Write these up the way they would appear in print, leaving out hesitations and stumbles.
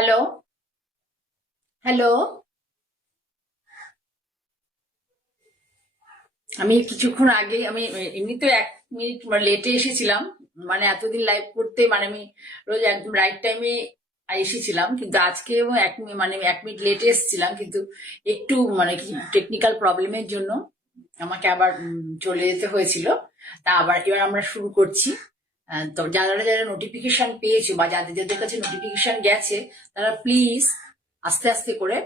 Hello, hello. আমি কিছুক্ষণ আগে আমি এমনিতে 1 মিনিট লেটে এসেছিলাম। মানে এতদিন লাইভ করতে মানে আমি রোজ একদম রাইট টাইমে এসেছিলাম, কিন্তু আজকেও মানে 1 মিনিট লেটে এসেছিলাম, কিন্তু একটু মানে কি টেকনিক্যাল প্রবলেমের জন্য আমাকে আবার চলে যেতে হয়েছিল। তা আবার এবার আমরা শুরু করছি। তো যারা যারা নোটিফিকেশন পেয়েছো বা যাদের যাদের কাছে নোটিফিকেশন গেছে, তারা প্লিজ আস্তে আস্তে করে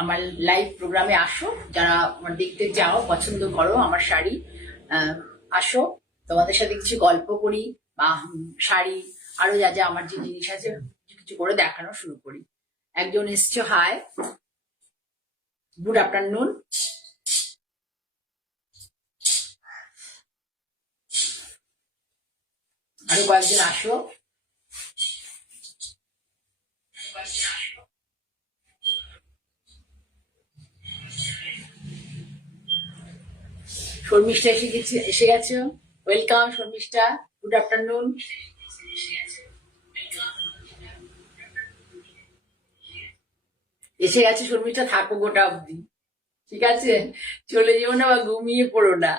আমার লাইভ প্রোগ্রামে আসো। যারা আমার দেখতে যাও, পছন্দ করো আমার শাড়ি, আসো, তোমাদের সাথে কিছু গল্প করি বা শাড়ি আরো যা যা আমার যে জিনিস আছে কিছু কিছু করে দেখানো শুরু করি। একজন এসছো, হাই, গুড আফটারনুন। আরো কয়েকজন আসো। শর্মিষ্ঠা এসে গেছো, ওয়েলকাম শর্মিষ্ঠা, গুড আফটারনুন। এসে গেছে শর্মিষ্ঠা, থাকো গোটা অবধি, ঠিক আছে? চলে যেও না বা ঘুমিয়ে পড়ো না।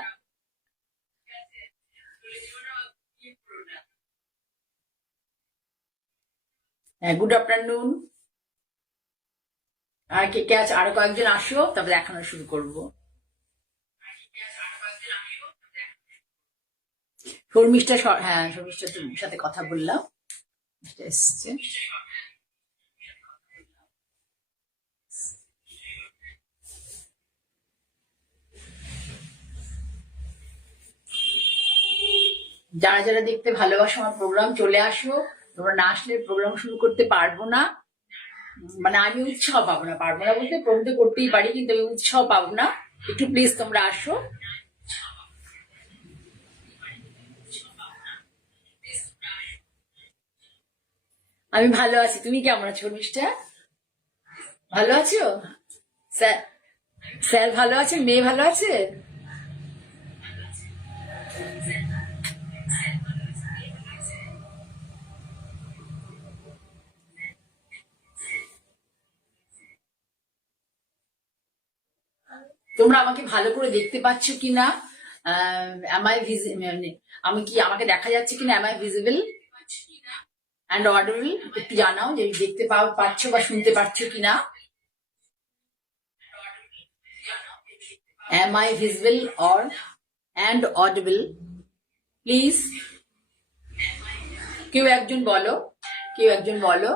হ্যাঁ, গুড আফটারনুন। আর কে কে আছে? আরো কয়েকজন আসো, তবে দেখানো শুরু করবো। শর্মিষ্ঠা, হ্যাঁ শর্মিষ্ঠা, তোমার সাথে কথা বললাম, এসছে। যারা যারা দেখতে ভালোবাসো আমার প্রোগ্রাম, চলে আসো। তোমরা না আসলে প্রোগ্রাম শুরু করতে পারবো না। মানে আমি উৎসাহ পাবো না, পারবো না বলতে প্রোগ্রাম তো করতেই পারি, কিন্তু আমি উৎসাহ পাবো না। একটু প্লিজ তোমরা আসো। আমি ভালো আছি, তুমি কেমন আছো শর্মিষ্ঠা? ভালো আছো? স্যার, স্যার ভালো আছে, মেয়ে ভালো আছে? তোমরা আমাকে ভালো করে দেখতে পাচ্ছ কিনা? মানে আমি কি, আমাকে দেখা যাচ্ছে কিনা? Am I visible and audible? একটু জানাও যে দেখতে পাচ্ছ বা শুনতে পাচ্ছ কিনা। Am I visible or and audible? Please কেউ একজন বলো, কেউ একজন বলো।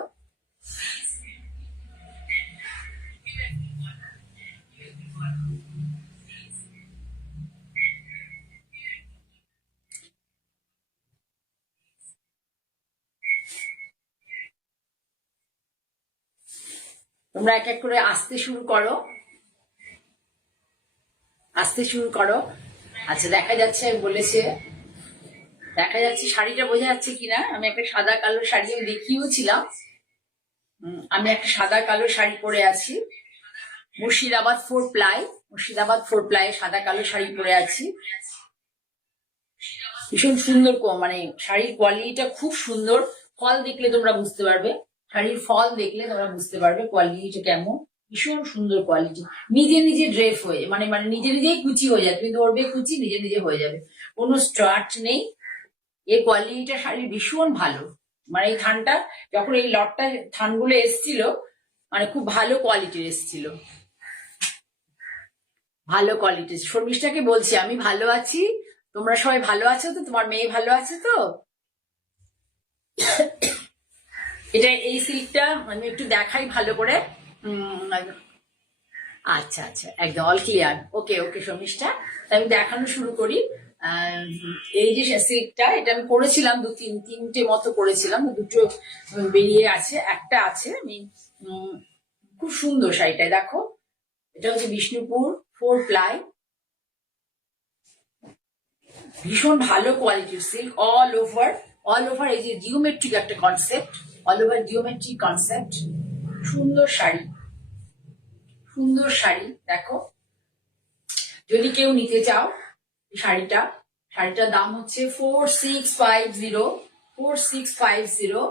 তোমরা এক এক করে আসতে শুরু করো, আসতে শুরু করো। আচ্ছা, দেখা যাচ্ছে, বলেছে দেখা যাচ্ছে। শাড়িটা বোঝা যাচ্ছে কিনা? আমি একটা সাদা কালো শাড়ি আমি দেখিয়েওছিলাম। আমি একটা সাদা কালো শাড়ি পরে আছি, মুর্শিদাবাদ 4 প্লাই, মুর্শিদাবাদ 4 প্লাই সাদা কালো শাড়ি পরে আছি। ভীষণ সুন্দর, মানে শাড়ির কোয়ালিটিটা খুব সুন্দর। ফল দেখলে তোমরা বুঝতে পারবে, শাড়ির ফল দেখলে তোমরা বুঝতে পারবে কোয়ালিটিটা কেমন। ভীষণ সুন্দর কোয়ালিটি। নিজে নিজে ড্রেস হয়ে মানে মানে নিজে নিজেই কুচি হয়ে যায়, তুমি ধরবে কুচি, নিজে নিজে হয়ে যাবে, কোনো স্টার্চ নেই। এই কোয়ালিটিটা শাড়ির ভীষণ ভালো। মানে এই থানটা, যখন এই লটটা থানগুলো এসছিল, মানে খুব ভালো কোয়ালিটির এসছিল, ভালো কোয়ালিটির। শর্মিষ্ঠাকে বলছি আমি ভালো আছি, তোমরা সবাই ভালো আছো তো? তোমার মেয়ে ভালো আছে তো? এটা এই সিল্কটা আমি একটু দেখাই ভালো করে। আচ্ছা আচ্ছা, একদম অল ক্লিয়ার। ওকে ওকে শর্মিষ্ঠা, আমি দেখানো শুরু করি। এই যে সিল্কটা, এটা আমি করেছিলাম তিনটে মতো করেছিলাম, দুটো বেরিয়ে আছে, একটা আছে। আমি খুব সুন্দর শাড়িটা, দেখো। এটা হচ্ছে বিষ্ণুপুর 4 প্লাই, ভীষণ ভালো কোয়ালিটির silk, all over, all over. এই যে জিওমেট্রিক একটা concept, all over geometric concept. সুন্দর শাড়ি, সুন্দর শাড়ি, দেখো। যদি কেউ নিতে চাও শাড়িটা, শাড়িটার দাম হচ্ছে 4650, 4650।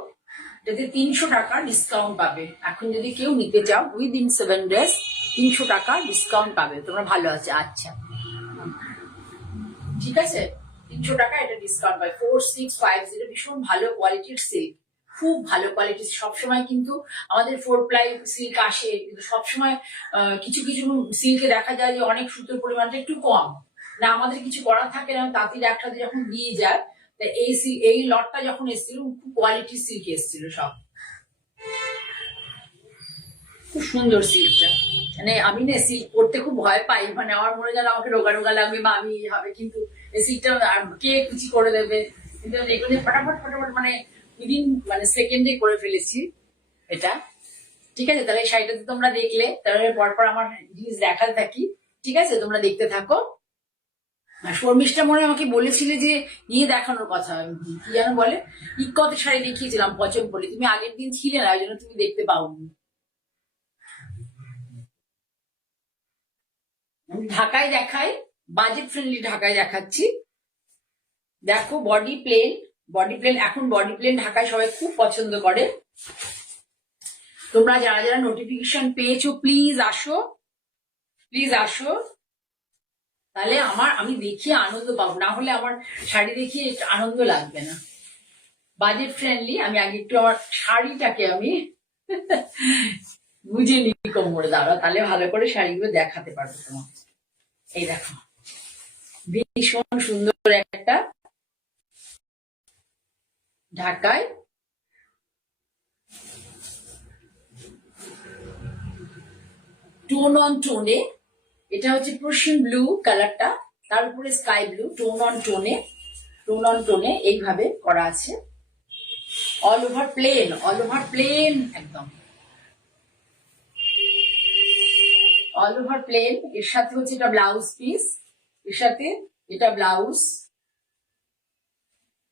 এটাতে 300 টাকা ডিসকাউন্ট পাবে। এখন যদি কেউ নিতে চাও উইদিন 7 days 300 টাকা ডিসকাউন্ট পাবে। তোমরা ভালো আছে? আচ্ছা, ঠিক আছে, 300 টাকা এটা ডিসকাউন্ট পাবে। 4650, ভীষণ ভালো কোয়ালিটির সিল্ক, খুব ভালো কোয়ালিটি। সবসময় কিন্তু আমাদের 4 ply সিল্ক আসে, কিন্তু সবসময় কিছু কিছু সিল্কে দেখা যায় যে অনেক সুতোর পরিমাণটা একটু কম, না আমাদের কিছু করার থাকে না, তাঁতির একসাথে যখন দিয়ে যায়। এই লটটা যখন এসেছিল খুব কোয়ালিটির সিল্ক এসেছিল, সব খুব সুন্দর সিল্কটা। মানে আমি না সিল্ক পরতে খুব ভয় পাই, মানে আমার মনে গেল আমাকে রোগা রোগা লাগবে বা আমি হবে, কিন্তু এই সিল্কটা কে কুচি করে দেবে, কিন্তু এগুলো ফটাফট ফটাফট মানে উইদিন মানে সেকেন্ডে করে ফেলেছি এটা। ঠিক আছে, তাহলে এই শাড়িটা তোমরা দেখলে, তাহলে পরপর আমার জিনিস দেখাতে থাকি। ঠিক আছে, তোমরা দেখতে থাকো। শর্মিষ্ঠা মনে আমাকে বলেছিলে যে নিয়ে দেখানোর কথা, কি যেন বলে, ইকতে শাড়ি দেখিয়েছিলাম পচমপল্লি, তুমি আগের দিন ছিলে না, ওই জন্য তুমি দেখতে পাওনি। আমি ঢাকায় দেখাই, বাজেট ফ্রেন্ডলি ঢাকায় দেখাচ্ছি। দেখো বডি প্লেন, বডি প্লেন, এখন বডি প্লেন ঢাকায় সবাই খুব পছন্দ করে। তোমরা যারা যারা নোটিফিকেশন পেয়েছো প্লিজ আসো, প্লিজ আসো, তাহলে আমি দেখিয়ে আনন্দ পাবো, না হলে আমার শাড়ি দেখিয়ে আনন্দ লাগবে না। Budget friendly. আমি আগে একটু আমার শাড়িটাকে আমি বুঝিয়ে নিই কোমরে, দাঁড়া, তাহলে ভালো করে শাড়িগুলো দেখাতে পারবো তোমার। এই দেখো, ভীষণ সুন্দর একটা ঢাকায় টোন অন টোনে, এটা হচ্ছে প্রশিয়ান ব্লু কালারটা, তার উপরে স্কাই ব্লু, টোন অন টোনে, টোন অন টোনে এইভাবে করা আছে। All over plain, all over plain, একদম অল ওভার প্লেন। এর সাথে হচ্ছে এটা ব্লাউজ পিস, এর সাথে এটা ব্লাউজ,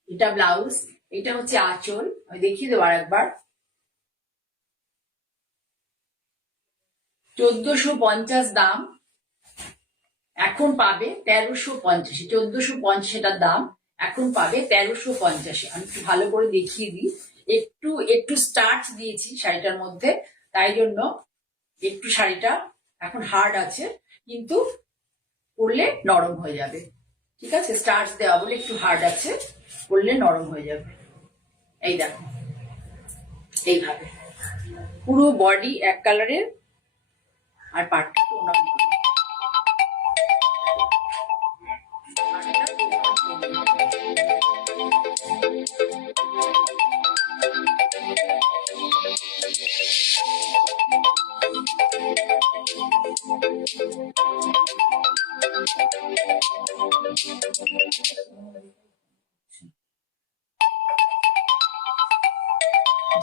এটা ব্লাউজ, এটা হচ্ছে আঁচল। আমি দেখিয়ে দেবো আরেকবার। 1450 দাম, এখন পাবে 1350। 1450 এটার দাম, এখন পাবে 1350। আমি একটু ভালো করে দেখিয়ে দিই, একটু একটু স্টার্চ দিয়েছি শাড়িটার মধ্যে, তাই জন্য একটু শাড়িটা এখন হার্ড আছে, কিন্তু পরলে নরম হয়ে যাবে। ঠিক আছে, স্টার্চ দেওয়া বলে একটু হার্ড আছে, পরলে নরম হয়ে যাবে। এই দেখো, এইভাবে পুরো বডি এক কালারের, আর পাটটা টোন অন টোন।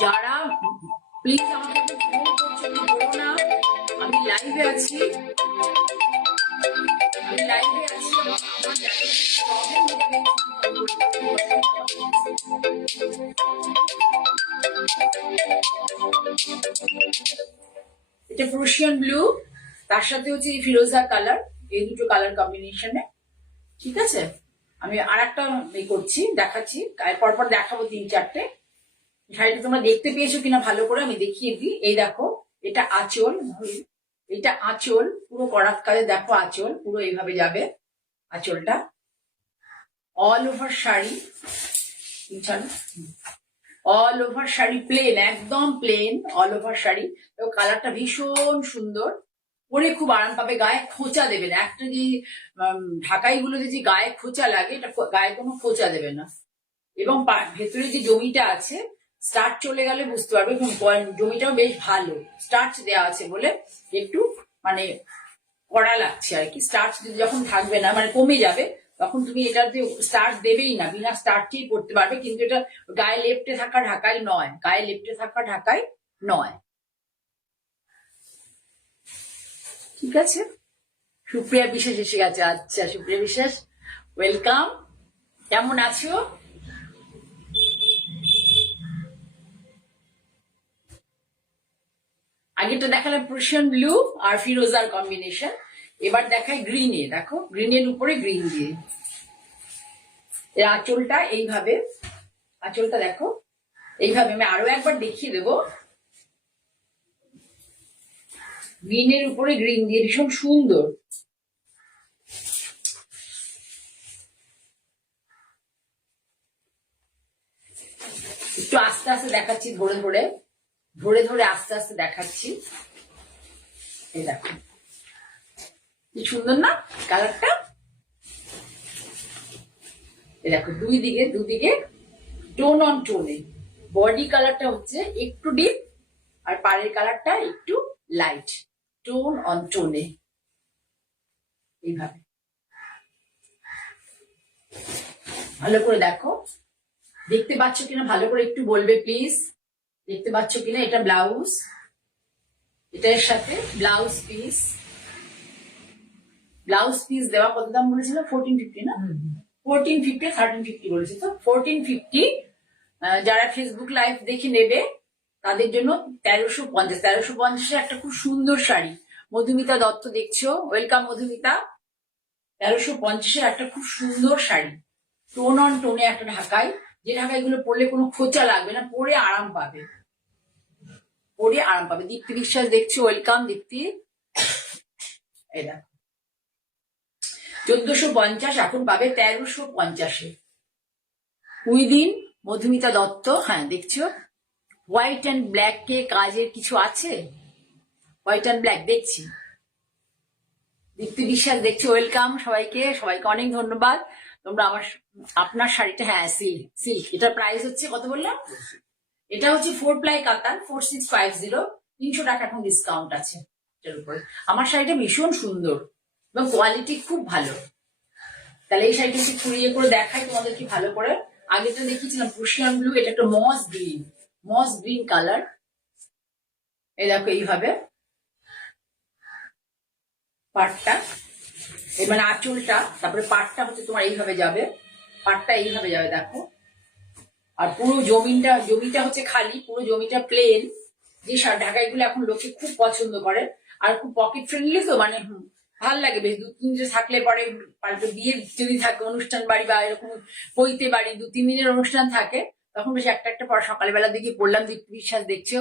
যারা প্লিজ আমাকে ফোন করছো করো না, আমি লাইভে আছি, আমি লাইভে আছি, আমার এটা প্রুশিয়ান ব্লু, তার সাথে হচ্ছে এই ফিরোজা কালার, এই দুটো কালার কম্বিনেশনে। ঠিক আছে, আমি আর একটা করছি, দেখাচ্ছি, পরপর দেখাবো 3-4টে। শাড়িটা তোমরা দেখতে পেয়েছো কিনা ভালো করে আমি দেখিয়ে দিই। এই দেখো, এটা আঁচল, এটা আঁচল পুরো করাত কাজে, দেখো আঁচল পুরো এইভাবে যাবে আঁচলটা। All over sari, all over sari plain, একদম প্লেন অল ওভার শাড়ি। কালারটা ভীষণ সুন্দর, পরে খুব আরাম পাবে, গায়ে খোঁচা দেবে না। একটা যে ঢাকাই গুলোতে যে গায়ে খোঁচা লাগে, এটা গায়ে কোনো খোঁচা দেবে না। এবং ভেতরে যে জমিটা আছে, স্টার্চ চলে গেলে বুঝতে পারবে, জমিটাও বেশ ভালো, স্টার্চ দেওয়া আছে বলে একটু মানে কড়া লাগছে আর কি। স্টার্চ যখন থাকবে না, মানে কমে যাবে, তখন তুমি এটাতে স্টার্চ দেবেই না, বিনা স্টার্চেই পড়তে পারবে। কিন্তু এটা গায়ে লেপটে থাকা ঢাকাই নয়, গায়ে লেপটে থাকা ঢাকাই নয়। ঠিক আছে, সুপ্রিয়া বিশ্বাস এসে গেছে। আচ্ছা সুপ্রিয়া বিশ্বাস, ওয়েলকাম, কেমন আছো? আগেটা দেখালাম প্রুশিয়ান ব্লু আর ফিরোজার কম্বিনেশন, এবার দেখাই গ্রিনে। দেখো, গ্রিনের উপরে গ্রিন দিয়ে এর আঁচলটা এইভাবে, আঁচলটা দেখো এইভাবে আমি আরো একবার দেখিয়ে দেবো। গ্রিনের উপরে গ্রিন দিয়ে ভীষণ সুন্দর। একটু আস্তে আস্তে দেখাচ্ছি, ধরে ধরে ধরে ধরে আস্তে আস্তে দেখাচ্ছি। এই দেখো কি সুন্দর না কালারটা। এই দেখো দুদিকে টোন অন টোনে। বডি কালারটা হচ্ছে একটু ডিপ আর পাড়ের কালারটা একটু লাইট, টোন অন টোনে। এইভাবে ভালো করে দেখো, দেখতে পাচ্ছ কিনা ভালো করে একটু বলবে প্লিজ, দেখতে পাচ্ছ কিনা। এটা ব্লাউজ, এটার সাথে ব্লাউজ পিস। ব্লাউজ পিস দেওয়া কত দাম বলেছিল? 1450 না? 1450, 1350 বলেছে তো। 1450 যারা ফেসবুক লাইভ দেখে নেবে তাদের জন্য 1350। 1350 একটা খুব সুন্দর শাড়ি। মধুমিতা দত্ত দেখছো, ওয়েলকাম মধুমিতা। 1350 একটা খুব সুন্দর শাড়ি, টোন অন টোনে একটা ঢাকাই, যে ঢাকাইগুলো পরলে কোনো খোঁচা লাগবে না, পরে আরাম পাবে, পরে আরাম পাবে। দীপ্তি বিশ্বাস দেখছো, ওয়েলকাম দীপ্তি। এটা 1450 এখন পাবে 1350-এ উইদিন মধুমিতা দত্ত। হ্যাঁ দেখছো, হোয়াইট অ্যান্ড ব্ল্যাক কে কাজের কিছু আছে? হোয়াইট অ্যান্ড ব্ল্যাক দেখছি। দীপ্তি বিশ্বাস দেখছি, ওয়েলকাম সবাইকে, সবাইকে অনেক ধন্যবাদ। তোমরা আপনার শাড়িটা, হ্যাঁ সিল্ক, সিল্ক। এটার প্রাইস হচ্ছে কত বললাম? এটা হচ্ছে 4 প্লাই কাতান, 4650। 300 টাকা এখন ডিসকাউন্ট আছে এটার উপরে। আমার শাড়িটা ভীষণ সুন্দর এবং কোয়ালিটি খুব ভালো। তাহলে এই শাড়িটা একটু খুঁড়িয়ে করে দেখাই তোমাদেরকে ভালো করে। আগেটা দেখিয়েছিলাম প্রুশিয়ান ব্লু, এটা একটা মস গ্রিন, মস গ্রিন কালার। এই দেখো এইভাবে পাটটা, এই মানে আঁচলটা, তারপরে পাটটা হচ্ছে তোমার এইভাবে যাবে, পাটটা এইভাবে যাবে দেখো। আর পুরো জমিটা হচ্ছে খালি, পুরো জমিটা প্লেন। যে ঢাকাইগুলো এখন লোকে খুব পছন্দ করে আর খুব পকেট ফ্রেন্ডলি তো, মানে ভাল লাগে বেশ। 2-3 থাকলে পরে বিয়ের যদি থাকে অনুষ্ঠান বাড়ি বা এরকম পৈতে বাড়ি 2-3 দিনের অনুষ্ঠান থাকে, তখন বেশ একটা একটা পর সকালবেলা দিকে পড়লাম। দীপ্তি বিশ্বাস দেখছো,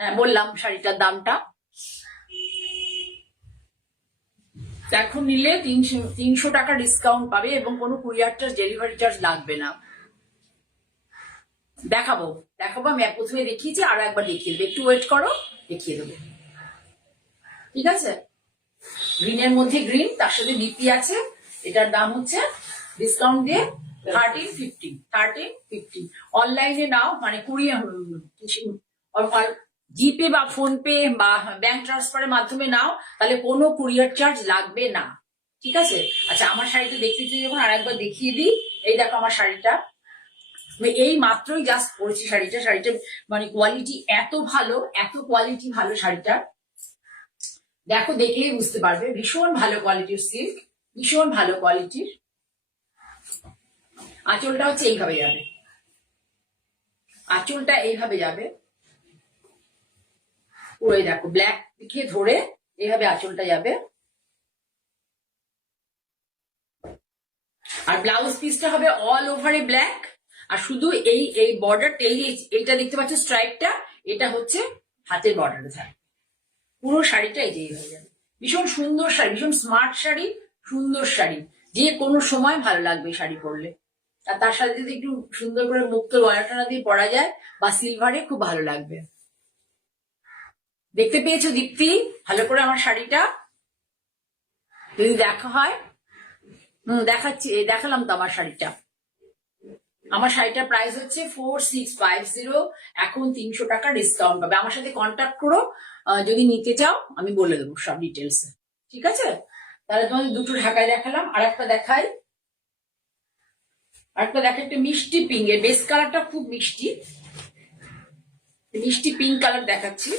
হ্যাঁ বললাম শাড়িটার দামটা। এখন নিলে 300 টাকা ডিসকাউন্ট পাবে এবং কোনো কুরিয়ার চার্জ, ডেলিভারি চার্জ লাগবে না। দেখাবো আমি প্রথমে দেখিয়েছি, আরো একবার দেখিয়ে দেবো, একটু ওয়েট করো, দেখিয়ে দেবো, ঠিক আছে। গ্রিনের মধ্যে গ্রিন, তার সাথে ডিপি আছে। এটার দাম হচ্ছে ডিসকাউন্ট দিয়ে 1350। অনলাইনে নাও, মানে কুরিয়ার, জিপে বা ফোন পে বা ব্যাংক ট্রান্সফারের মাধ্যমে নাও, তাহলে কোনো কুরিয়ার চার্জ লাগবে না, ঠিক আছে। আচ্ছা, আমার শাড়িটা দেখতেছি যখন, আর একবার দেখিয়ে দিই। এই দেখো আমার শাড়িটা, এই মাত্রই জাস্ট পরেছি শাড়িটা মানে কোয়ালিটি এত ভালো, এত কোয়ালিটি ভালো শাড়িটা। দেখো, দেখলেই বুঝতে পারবে, ভীষণ ভালো কোয়ালিটির সিল্ক, ভীষণ ভালো কোয়ালিটির। আঁচলটা হচ্ছে এইভাবে যাবে, আঁচলটা এইভাবে যাবে পুরো। দেখো ব্ল্যাক দিকে ধরে এইভাবে আঁচলটা যাবে। আর ব্লাউজ পিসটা হবে অল ওভারে ব্ল্যাক। আর শুধু এই বর্ডারটা, এইটা দেখতে পাচ্ছ স্ট্রাইপটা, এটা হচ্ছে হাতের বর্ডারে থাকবে। পুরো শাড়িটা এই যে হয়ে যাবে। ভীষণ সুন্দর শাড়ি, ভীষণ স্মার্ট শাড়ি, সুন্দর শাড়ি, যে কোনো সময় ভালো লাগবে শাড়ি পরলে। আর তার সাথে যদি একটু সুন্দর করে মুক্তোর গয়না দিয়ে পরা যায় বা সিলভারে, খুব ভালো লাগবে। দেখতে পেয়েছো দীপ্তি ভালো করে আমার শাড়িটা? যদি দেখা হয়, দেখাচ্ছি, দেখালাম তো আমার শাড়িটা। আমার শাড়িটার প্রাইস হচ্ছে 4650। এখন 300 টাকা ডিসকাউন্ট পাবে। আমার সাথে কন্ট্যাক্ট করো যদি নিতে চাও, আমি বলে দেবো সব ডিটেলস, ঠিক আছে। তাহলে তোমাদের দুটো ঢাকায় দেখালাম, আর একটা দেখাই। আরেকটা দেখো, একটা মিষ্টি পিঙ্ক, এর বেস কালারটা খুব মিষ্টি, মিষ্টি পিঙ্ক কালার দেখাচ্ছি।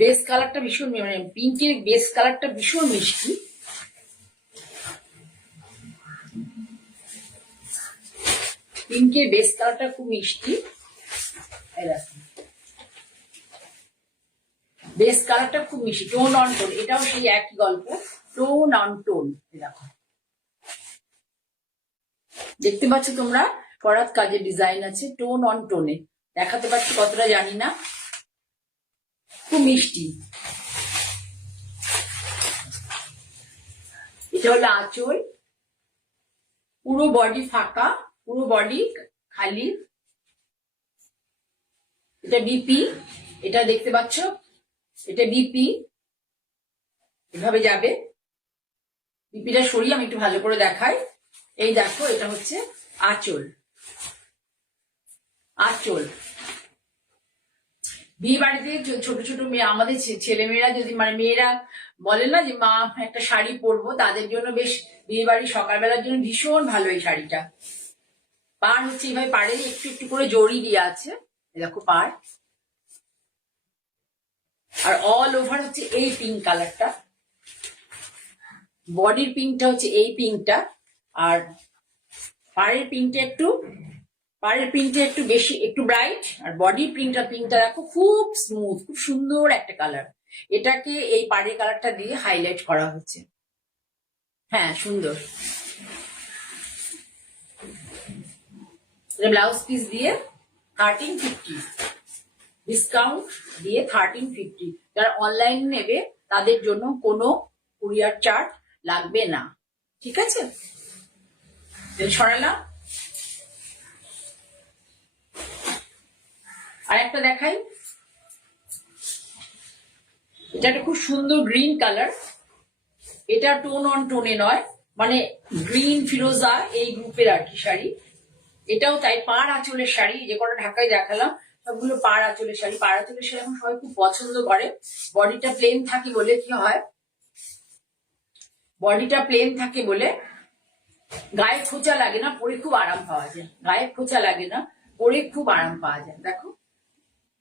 বেস কালারটা ভীষণ, মানে পিঙ্কের বেস কালারটা ভীষণ মিষ্টি। পিঙ্কের বেস কালারটা খুব মিষ্টি। বেস কালারটা খুব মিষ্টি, টোন অন টোন। এটাও সেই একই গল্প, টোন অন টোন। দেখো, দেখতে পাচ্ছ তোমরা, করাত কাজের ডিজাইন আছে, টোন অন টোনে। দেখাতে পারছি কতটা জানি না, খুব মিষ্টি। এটা হলো আঁচল, পুরো বডি ফাঁকা, পুরো বডি খালি। এটা বিপি, এটা দেখতে পাচ্ছ, এটা বিপি, এভাবে যাবে। বিপিটা সরিয়ে আমি একটু ভালো করে দেখাই। এই দেখো, এটা হচ্ছে আঁচল। আঁচল বিয়ে বাড়িতে ছোট ছোট মেয়ে, আমাদের ছেলে মেয়েরা যদি মানে মেয়েরা বলে না যে মা একটা শাড়ি পরবো, তাদের জন্য বেশ বিয়ে বাড়ি সকালবেলার জন্য ভীষণ ভালো এই শাড়িটা। পাড় হচ্ছে এইভাবে, পাড়ে একটু একটু করে জড়ি দিয়ে আছে, দেখো পাড়। আর অল ওভার হচ্ছে এই পিঙ্ক কালারটা, বডির পিঙ্কটা হচ্ছে এই পিঙ্কটা, আর পাড়ের পিঙ্কটা একটু বেশি, একটু ব্রাইট, আর বডির পিঙ্কটা দেখো খুব স্মুথ, খুব সুন্দর একটা কালার। এটাকে এই পাড়ের কালারটা দিয়ে হাইলাইট করা হচ্ছে। হ্যাঁ, সুন্দর। ব্লাউজ পিস দিয়ে 1350, ডিসকাউন্ট দিয়ে 1350। যারা অনলাইন নেবে তাদের জন্য কোনো কুরিয়ার চার্জ লাগবে না, ঠিক আছে? সরালাম। আর একটা দেখাই, এটা একটা খুব সুন্দর গ্রিন কালার। এটা টোন অন টোনে নয়, মানে গ্রিন ফিরোজা এই গ্রুপের আর কি শাড়ি। এটাও তাই, পাড় আঁচলের শাড়ি। যে কটা ঢাকায় দেখালাম সবগুলো পাড় আঁচলের শাড়ি। পাড় আঁচলের শাড়ি এখন সবাই খুব পছন্দ করে। বডিটা প্লেন থাকে বলে কি হয়, বডিটা প্লেন থাকে বলে গায়ে খোঁচা লাগে না, পরে খুব আরাম পাওয়া যায়। গায়ে খোঁচা লাগে না, পরে খুব আরাম পাওয়া যায়। দেখো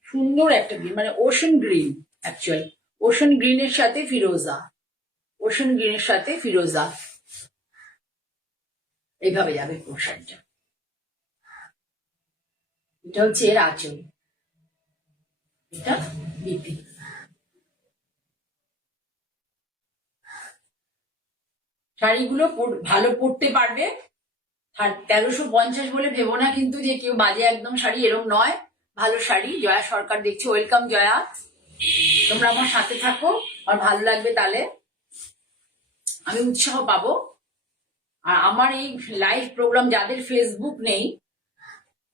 সুন্দর একটা গ্রিন, মানে ওশান গ্রিন, অ্যাকচুয়ালি ওশান গ্রিনের সাথে ফিরোজা, ওশান গ্রিনের সাথে ফিরোজা, এইভাবে যাবে শাড়িটা। এটা হচ্ছে এর আঁচল, এটা বিপি। শাড়িগুলো ভালো পরতে পারবে। 1350 বলে ভেবো না কিন্তু যে কেউ বাজে একদম শাড়ি, এরকম নয়। ভালো শাড়ি। জয়া সরকার দেখছি, ওয়েলকাম জয়া, তোমরা আমার সাথে থাকো, আর ভালো লাগবে, তাহলে আমি উৎসাহ পাবো। আর আমার এই লাইভ প্রোগ্রাম যাদের ফেসবুক নেই,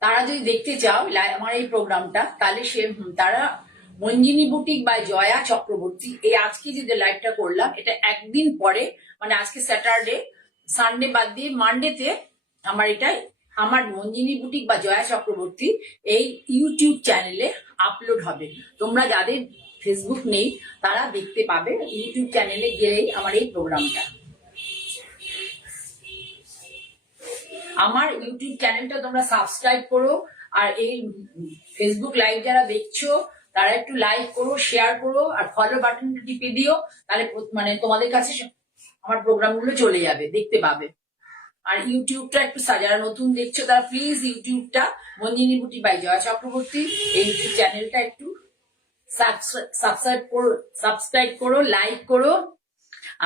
তারা যদি দেখতে চাও আমার এই প্রোগ্রামটা, তাহলে তারা মঞ্জিনী বুটিক বাই জয়া চক্রবর্তী, এই আজকে যে লাইভটা করলাম, এটা একদিন পরে, মানে আজকে স্যাটারডে, সানডে বাদ দিয়ে মানডেতে আমার মঞ্জিনী বুটিক বা জয়া চক্রবর্তী এই ইউটিউব চ্যানেলে আপলোড হবে। তোমরা যাদের ফেসবুক নেই তারা দেখতে পাবে ইউটিউব চ্যানেলে গিয়েই আমার এই প্রোগ্রামটা। আমার ইউটিউব চ্যানেলটা তোমরা সাবস্ক্রাইব করো, আর এই ফেসবুক লাইভ যারা দেখছো তারা একটু লাইক করো, শেয়ার করো, আর ফলো বাটনটা টিপে দিও, তাহলে মানে তোমাদের কাছে আমার প্রোগ্রামগুলো চলে যাবে, দেখতে পাবে। আর ইউটিউবটা একটু যারা নতুন দেখছো তারা প্লিজ ইউটিউবটা মঞ্জিনী বুটি বাই জয়া চক্রবর্তী এই ইউটিউব চ্যানেলটা একটু সাবস্ক্রাইব করো, লাইক করো,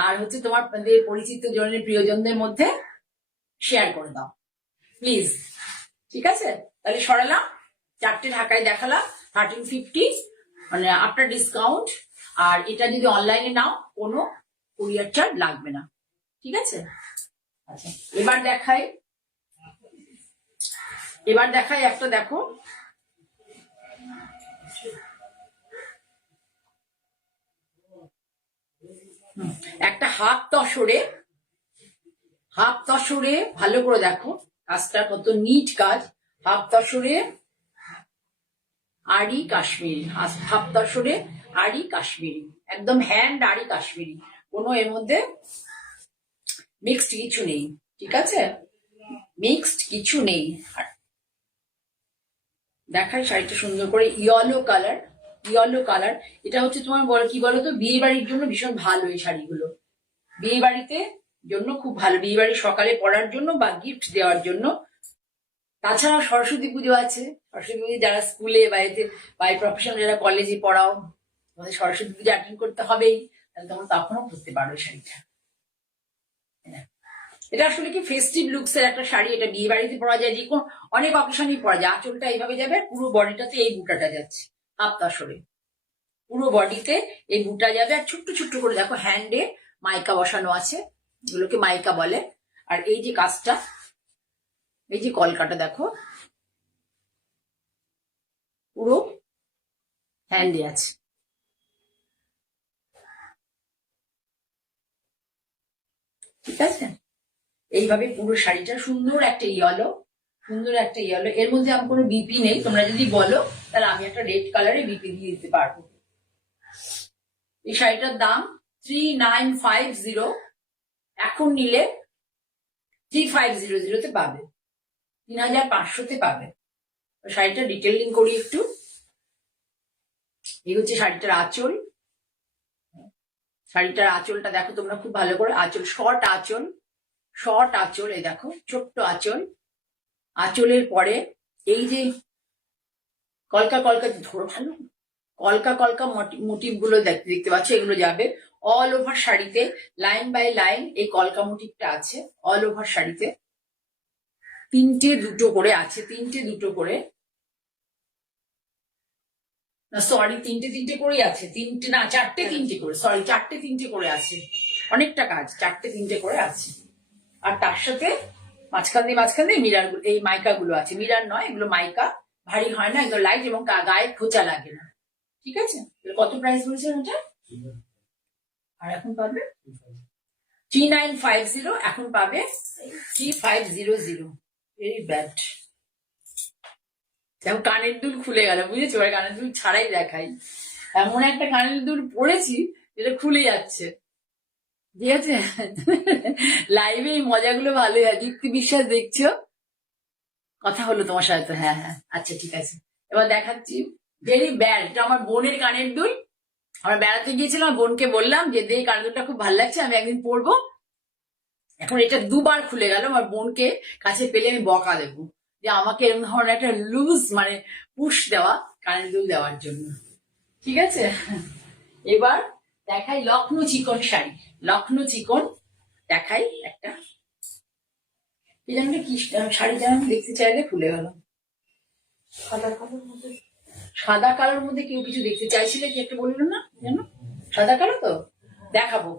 আর হচ্ছে তোমাদের পরিচিত জনের প্রিয়জনদের মধ্যে শেয়ার করে দাও প্লিজ, ঠিক আছে? তাহলে সরালাম, 4টে ঢাকায় দেখালাম 1350, মানে আফটার ডিসকাউন্ট। আর এটা যদি অনলাইনে নাও কোনো কুরিয়ার চার্জ লাগবে না, ঠিক আছে? আচ্ছা, এবার দেখাই একটা, দেখো একটা হাফ তসরে, ভালো করে দেখো কাজটা কত নিট কাজ। হাফ তসরে আড়ি কাশ্মীরি, হাফ তসরে আড়ি কাশ্মীরি, একদম হ্যান্ড আড়ি কাশ্মীরি, কোনো এর মধ্যে মিক্সড কিছু নেই, ঠিক আছে? মিক্সড কিছু নেই। দেখাই শাড়িটা সুন্দর করে, ইয়েলো কালার। এটা হচ্ছে তোমার কি বলতো, বিয়ে বাড়ির জন্য ভীষণ ভালো এই শাড়িগুলো, বিয়ে বাড়িতে জন্য খুব ভালো, বিয়ে বাড়ির সকালে পরার জন্য বা গিফট দেওয়ার জন্য। তাছাড়া সরস্বতী পুজো আছে, সরস্বতী পুজো যারা স্কুলে বা প্রফেশনাল যারা কলেজে পড়াও, তোমাদের সরস্বতী পুজো অ্যাটেন্ড করতে হবেই, তাহলে তোমরা তখনও পরতে পারো শাড়িটা। এটা আসলে কি ফেস্টিভ লুকস এর একটা শাড়ি, এটা বিয়ে বাড়িতে পরা যায়, যে কোনো অনেক অকেশনেই পরা যায়। আঁচলটা এইভাবে যাবে, পুরো বডিটাতে এই বুটাটা যাচ্ছে হাফ তাসরে, পুরো বডিতে এই বুটা যাবে। আর ছোট্ট ছোট্ট করে দেখো হ্যান্ডে মাইকা বসানো আছে, এগুলোকে মাইকা বলে। আর এই যে কাজটা, এই যে কলকাটা দেখো পুরো হ্যান্ডে আছে, ঠিক আছে। এইভাবে পুরো শাড়িটা সুন্দর একটা ইয়েলো, সুন্দর একটা ইয়েলো। এর মধ্যে আমার কোনো বিপি নেই, তোমরা যদি বলো তাহলে আমি একটা রেড কালারে বিপি দিয়ে দিতে পারবো। এই শাড়িটার দাম 3950, এখন নিলে 3500 তে পাবে, 3500-তে পাবে। শাড়িটা ডিটেলিং করি একটু। এই হচ্ছে শাড়িটার আঁচল, শাড়িটার আঁচলটা দেখো তোমরা খুব ভালো করে, আঁচল শর্ট আঁচল, শর্ট আঁচল, এই দেখো ছোট্ট আঁচল। আঁচলের পরে এই যে কলকা কলকা, ধরো ভালো, কলকা কলকা মোটিভ গুলো দেখতে পাচ্ছ, এগুলো যাবে অল ওভার শাড়িতে, লাইন বাই লাইন এই কলকা মোটিভটা আছে অল ওভার শাড়িতে। তিনটে দুটো করে আছে, তিনটে দুটো করে, না সরি তিনটে তিনটে করেই আছে, তিনটে না চারটে তিনটে করে, সরি চারটে তিনটে করে আছে, অনেকটা কাজ, চারটে তিনটে করে আছে। আর তার সাথে মাঝখান দিয়ে মিরার, এই মাইকা গুলো আছে, মিরার নয় এগুলো মাইকা, ভারী হয় না, একদম লাইট, এবং গায়ে খোঁচা লাগে না, ঠিক আছে। কত প্রাইস বলেছেন ওটা? আর এখন পাবে 3950, এখন পাবে 3500। Very bad. যেমন কানের দুল খুলে গেল, বুঝেছো, এবার কানের দুল ছাড়াই দেখাই, এমন একটা কানের দুল পরেছি যেটা খুলে যাচ্ছে, ঠিক আছে। লাইভে এই মজাগুলো ভালোই হয়। দীপ্তি বিশ্বাস দেখছো, কথা হলো তোমার সাথে তো, হ্যাঁ হ্যাঁ আচ্ছা ঠিক আছে। এবার দেখাচ্ছি, ভেরি ব্যাড। এটা আমার বোনের কানের দুল, আমরা বেড়াতে গিয়েছিলাম, বোনকে বললাম যে দে, কানের দুলটা খুব ভালো লাগছে, আমি একদিন পরবো। এখন এটা দুবার খুলে গেল, আমার বোনকে কাছে পেলে আমি বকা দেবো যে আমাকে এরকম ধরনের একটা লুজ মানে পুশ দেওয়া কানের দুল দেওয়ার জন্য, ঠিক আছে। এবার দেখাই লখনৌ চিকন শাড়ি, লখনৌ চিকন দেখাই একটা, কি জানি কি শাড়ি, যেন দেখতে চাইলে খুলে গেল। সাদা কালোর মধ্যে কেউ কিছু দেখতে চাইছিলে কি একটা বললো না যেন, সাদা কালো তো দেখাবো,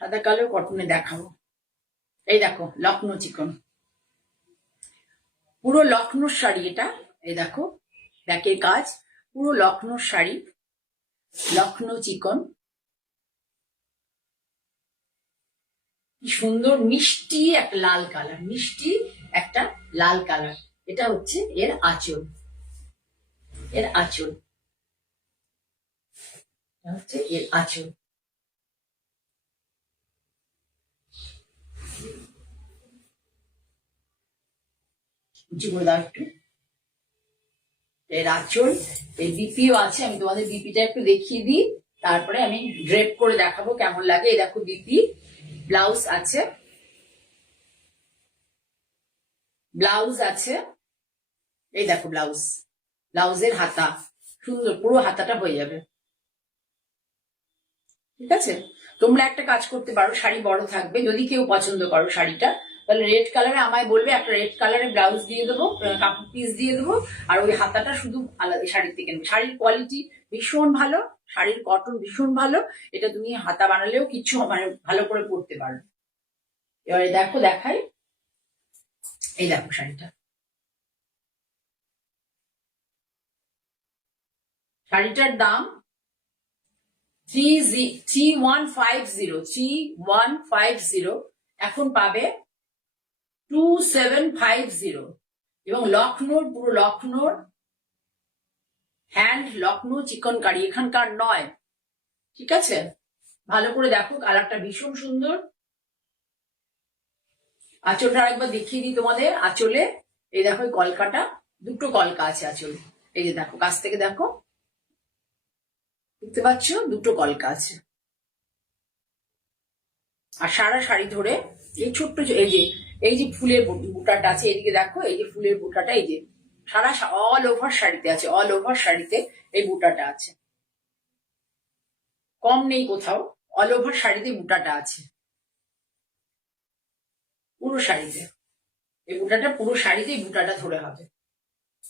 সাদা কালো কটনে দেখাবো। এই দেখো লখনৌ চিকন, পুরো লখনৌর শাড়ি এটা, এই দেখো ব্যাকের কাজ, পুরো লখনৌর শাড়ি, লখনৌ চিকন, কি সুন্দর মিষ্টি একটা লাল কালার, মিষ্টি একটা লাল কালার। এটা হচ্ছে এর আঁচল, এর আঁচল হচ্ছে এর আঁচল। উঁচু করে দাও একটু, এর আঁচল, এই বিপিও আছে, আমি তোমাদের বিপিটা একটু দেখিয়ে দিই, তারপরে আমি ড্রেপ করে দেখাবো কেমন লাগে। এই দেখো বিপি, ব্লাউজ আছে, ব্লাউজ আছে, এই দেখো ব্লাউজ, ব্লাউজের হাতা সুন্দর, পুরো হাতাটা হয়ে যাবে, ঠিক আছে। তোমরা একটা কাজ করতে পারো, শাড়ি বড় থাকবে, যদি কেউ পছন্দ করো শাড়িটা, তাহলে রেড কালারে আমায় বলবে, একটা রেড কালারে ব্লাউজ দিয়ে দেবো, কাপড় পিস দিয়ে দেবো, আর ওই হাতাটা শুধু আলাদা শাড়ির থেকে নেবে। শাড়ির কোয়ালিটি ভীষণ ভালো, শাড়ির কটন ভীষণ ভালো, এটা তুমি হাতা বানালেও কিছু মানে ভালো করে পরতে পারো। এবারে দেখো দেখাই, এই দেখো শাড়িটা, শাড়িটার দাম 3150, এখন পাবে 2750, এবং লখনৌর, পুরো লখনৌর হ্যান্ড, লখনৌ চিকনকারি, এখানকার নয়, ঠিক আছে। ভালো করে দেখো, কালারটা ভীষণ সুন্দর। আঁচলটা একবার দেখিয়ে দিই তোমাদের, আঁচলে এই দেখো কলকাটা, দুটো কলকা আছে আঁচলে, এই যে দেখো কাছ থেকে দেখো, দেখতে পাচ্ছ দুটো কলকা আছে। আর সারা শাড়ি ধরে এই ছোট্ট, এই যে ফুলের বুটাটা আছে, এদিকে দেখো এই যে ফুলের বুটাটা, এই যে সারা অল ওভার শাড়িতে আছে, অল ওভার শাড়িতে এই বুটাটা আছে, কম নেই কোথাও, অল ওভার শাড়িতে বুটাটা আছে। পুরো শাড়িতে, এই বুটাটা পুরো শাড়িতে এই বুটাটা ধরে হবে।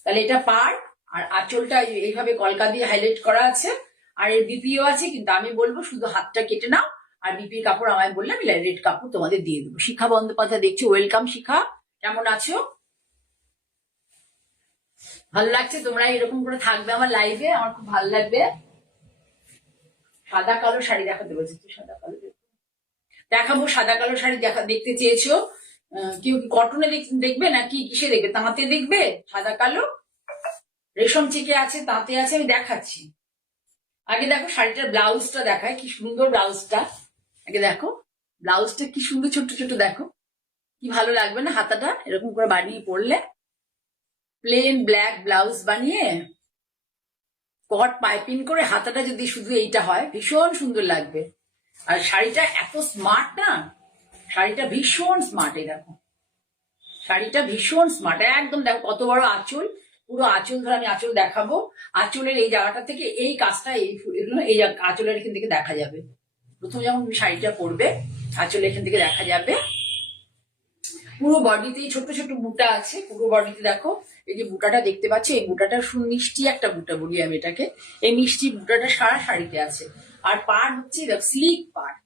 তাহলে এটা পার, আর আঁচলটা এইভাবে কলকা দিয়ে হাইলাইট করা আছে, আর এর বিপিও আছে, কিন্তু আমি বলবো শুধু হাতটা কেটে নাও, আর বিপির কাপড় আমায় বললে আমি রেড কাপড় তোমাদের দিয়ে দেবো। শিখা বন্দ্যোপাধ্যায় দেখছি, ওয়েলকাম শিখা, কেমন আছো? ভালো লাগছে, তোমরা এরকম করে থাকবে আমার লাইভে, আমার খুব ভালো লাগবে। সাদা কালো শাড়ি দেখাতে বলছি, তুই সাদা কালো দেখাবো, সাদা কালো শাড়ি দেখতে চেয়েছো, কেউ কি কটনে দেখবে নাকি কিসে দেখবে? তাঁতে দেখবে সাদা কালো, রেশম চিকে আছে, তাঁতে আছে, আমি দেখাচ্ছি। আগে দেখো শাড়িটার ব্লাউজটা দেখায়, কি সুন্দর ব্লাউজটা, আগে দেখো ব্লাউজটা কি সুন্দর, ছোট ছোট দেখো, কি ভালো লাগবে না হাতাটা এরকম করে বানিয়ে পরলে, প্লেন ব্ল্যাক ব্লাউজ বানিয়ে কট পাইপিং করে হাতাটা যদি শুধু এইটা হয় ভীষণ সুন্দর লাগবে। আর শাড়িটা এত স্মার্ট না, শাড়িটা ভীষণ স্মার্ট, এই দেখো শাড়িটা ভীষণ স্মার্ট একদম। দেখো কত বড় আঁচল, পুরো আঁচল ধরে আমি আঁচল দেখাবো, আঁচলের এই জায়গাটা থেকে এই কাজটা এগুলো এই আঁচলের এখান থেকে দেখা যাবে। প্রথমে যখন তুমি শাড়িটা পরবে আঁচল এখান থেকে দেখা যাবে। পুরো বডিতে ছোট ছোট বুটা আছে, পুরো বডিতে দেখো এই যে বুটাটা দেখতে পাচ্ছ, এই বুটাটা সুমিষ্টি একটা বুটা বলি আমি এটাকে, এই মিষ্টি বুটাটা সারা শাড়িতে আছে। আর পাড় হচ্ছে স্লিক পাড়,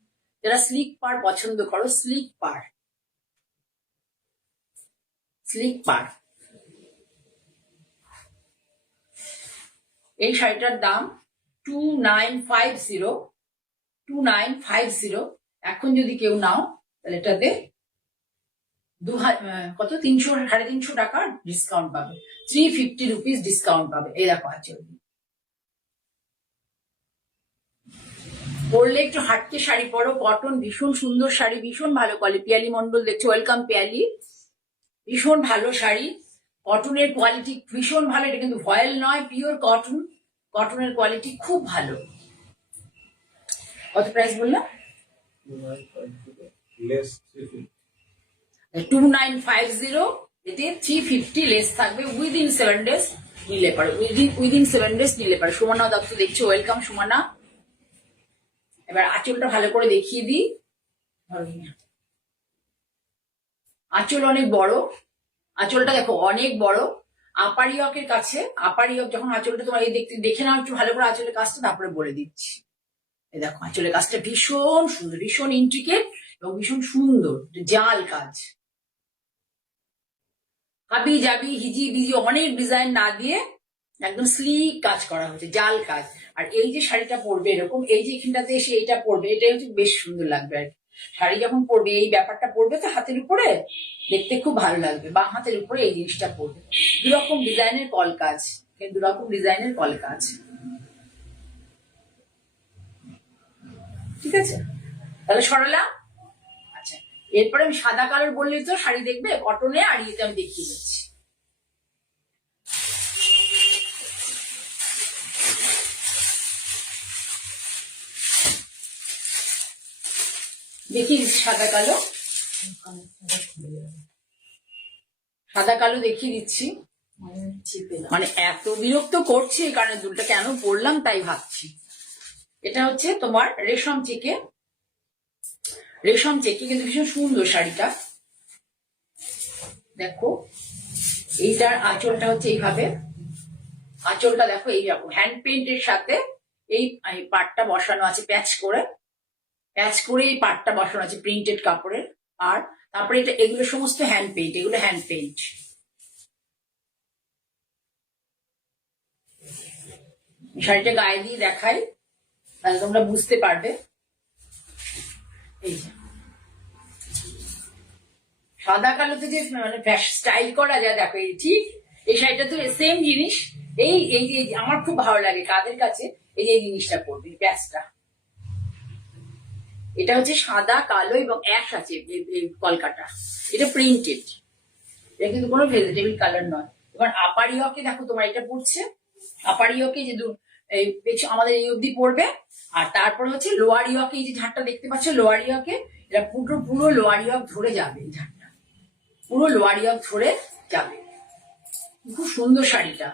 যারা স্লিক পাড় পছন্দ করো, স্লিক পাড়, স্লিক পাড়। এই শাড়িটার দাম 2950, 2950। এখন যদি কেউ নাও তাহলে এটাতে কত 300-350 টাকার ডিসকাউন্ট পাবে, 350 রুপিস ডিসকাউন্ট পাবে। এই দেখো আছে, পরলে একটু হাটকে শাড়ি পরো, কটন, ভীষণ সুন্দর শাড়ি, ভীষণ ভালো কোয়ালিটি। পিয়ালি মন্ডল দেখছো, ওয়েলকাম পিয়ালি, ভীষণ ভালো শাড়ি, কটনের কোয়ালিটি ভীষণ ভালো। এটা কিন্তু ভয়েল নয়, পিওর কটন, কটনের কোয়ালিটি খুব ভালো। কত প্রাইস বললাম? 2950, এতে 350 লেস থাকবে, উইদিন 7 ডেজ নিলে পারে, উইদিন 7 ডেজ নিলে পারে। সুমনা দত্ত দেখছো, ওয়েলকাম সুমনা। এবার আঁচলটা ভালো করে দেখিয়ে দিই, আঁচল অনেক বড়, আঁচলটা দেখো অনেক বড়, আপার ইয়কের কাছে, আপার ইয়ক যখন আঁচলটা তোমার এই দেখে নাও একটু ভালো করে আঁচলের কাজটা, তারপরে বলে দিচ্ছি। এই দেখো আঁচলের কাজটা ভীষণ সুন্দর, ভীষণ ইন্ট্রিকেট এবং ভীষণ সুন্দর, জাল কাজ, হাবি জাবি হিজি বিজি অনেক ডিজাইন না দিয়ে একদম স্লিক কাজ করা হয়েছে, জাল কাজ। আর এই যে শাড়িটা পরবে এরকম, এই যে এখানটাতে এসে এইটা পরবে, এটাই হচ্ছে বেশ সুন্দর লাগবে আর কি। শাড়ি যখন পরবে এই ব্যাপারটা পরবে তো হাতের উপরে, দেখতে খুব ভালো লাগবে, বা হাতের উপরে এই জিনিসটা পরবে। দুরকম ডিজাইনের কল কাজ, দুরকম ডিজাইনের কল কাজ, ঠিক আছে? তাহলে সরালাম। আচ্ছা, এরপরে আমি সাদা কালার বললে তো শাড়ি দেখবে কটনে, আর ইয়েতে আমি দেখিয়ে দিচ্ছি। দেখিয়ে দিচ্ছি সাদা কালো, সাদা কালো দেখিয়ে দিচ্ছি। মানে এত বিরক্ত করছে এই কারণে দুলটা কেন পরলাম তাই ভাবছি। এটা হচ্ছে তোমার রেশম চেকে, রেশম চেকে কিন্তু ভীষণ সুন্দর শাড়িটা। দেখো এইটার আঁচলটা হচ্ছে এইভাবে, আঁচলটা দেখো এইরকম হ্যান্ড পেইন্টের সাথে এই পাটটা বসানো আছে, প্যাচ করে, প্যাচ করে এই পাটটা বসানো আছে প্রিন্টেড কাপড়ের। আর তারপরে এটা এগুলো সমস্ত হ্যান্ড পেইন্ট, এগুলো হ্যান্ড পেইন্ট। শাড়িটা গায়ে দিয়ে দেখাই তাহলে তোমরা বুঝতে পারবে। এই যে সাদা কালোতে যে মানে স্টাইল করা যায়, দেখো এই ঠিক এই শাড়িটা তো সেম জিনিস। এই এই যে আমার খুব ভালো লাগে কাদের কাছে এই যে এই জিনিসটা পরবে, প্যাচটা। এটা হচ্ছে সাদা কালো এবং অ্যাশ আছে কলকাটা, এটা প্রিন্টেড, এটা কিন্তু কোনো ভেজিটেবল কালার নয়। এবার আপার ইয়কে দেখো তোমার এটা পড়ছে, আপার ইয়কে যে আমাদের এই অবধি পড়বে, আর তারপর হচ্ছে লোয়ার ইয়কে এই যে ঝাড়টা দেখতে পাচ্ছ, লোয়ার ইয়কে এটা পুরো পুরো লোয়ার ইয়ক ধরে যাবে, এই ঝাড়টা পুরো লোয়ার ইয়ক ধরে যাবে। খুব সুন্দর শাড়িটা,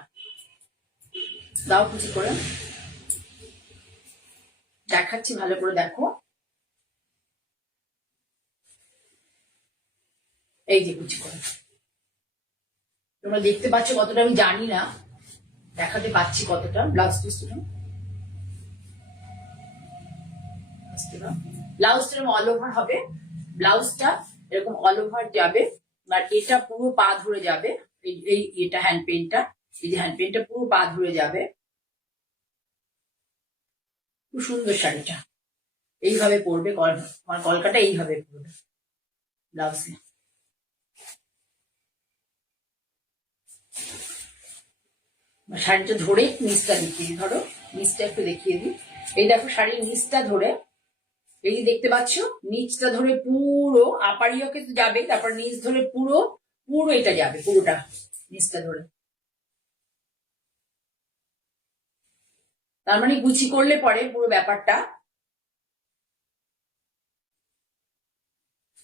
দাও কিছু করে দেখাচ্ছি ভালো করে দেখো। এই যে কুচি করে তোমরা দেখতে পাচ্ছ কতটা, আমি জানি না দেখাতে পাচ্ছি কতটা। ব্লাউজ পিসটা ব্লাউজটা অল ওভার হবে, ব্লাউজটা এরকম অল ওভার যাবে, আর এটা পুরো পা ধরে যাবে। এই এটা হ্যান্ড পেনটা, এই যে হ্যান্ড পেনটা পুরো পা ধরে যাবে। খুব সুন্দর শাড়িটা, এইভাবে পরবে, কলকাটা এইভাবে পরবে ব্লাউজে। শাড়িটা ধরে নিচটা দেখিয়ে দিই, ধরো নিচটা একটু দেখিয়ে দিই। এই দেখো শাড়ির নিচটা ধরে, এই যে দেখতে পাচ্ছ নিচটা ধরে পুরো আপারিওকে যাবে, তারপর নিচ ধরে পুরো পুরো এটা যাবে, পুরোটা নিচটা ধরে। তার মানে গুছি করলে পরে পুরো ব্যাপারটা।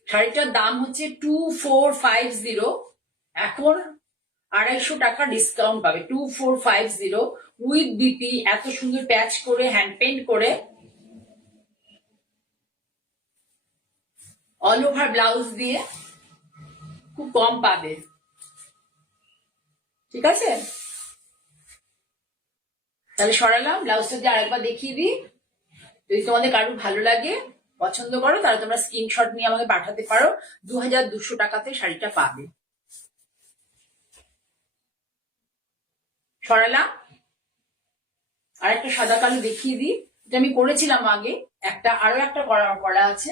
শাড়িটার দাম হচ্ছে 2450, এখন 250 টাকা ডিসকাউন্ট পাবে। 2450 উইথ বিপি, এত সুন্দর প্যাচ করে হ্যান্ড পেন্ট করে অল ওভার ব্লাউজ দিয়ে খুব কম পাবে, ঠিক আছে? তাহলে সরালাম, ব্লাউজটা দিয়ে আরেকবার দেখিয়ে দিই। যদি তোমাদের কারোর ভালো লাগে, পছন্দ করো, তাহলে তোমরা স্ক্রিনশট নিয়ে আমাকে পাঠাতে পারো। 2200 টাকাতে শাড়িটা পাবে। সরালাম, আরেকটা সাদা কালো দেখিয়ে দিই। এটা আমি করেছিলাম আগে, আরো একটা করা আছে,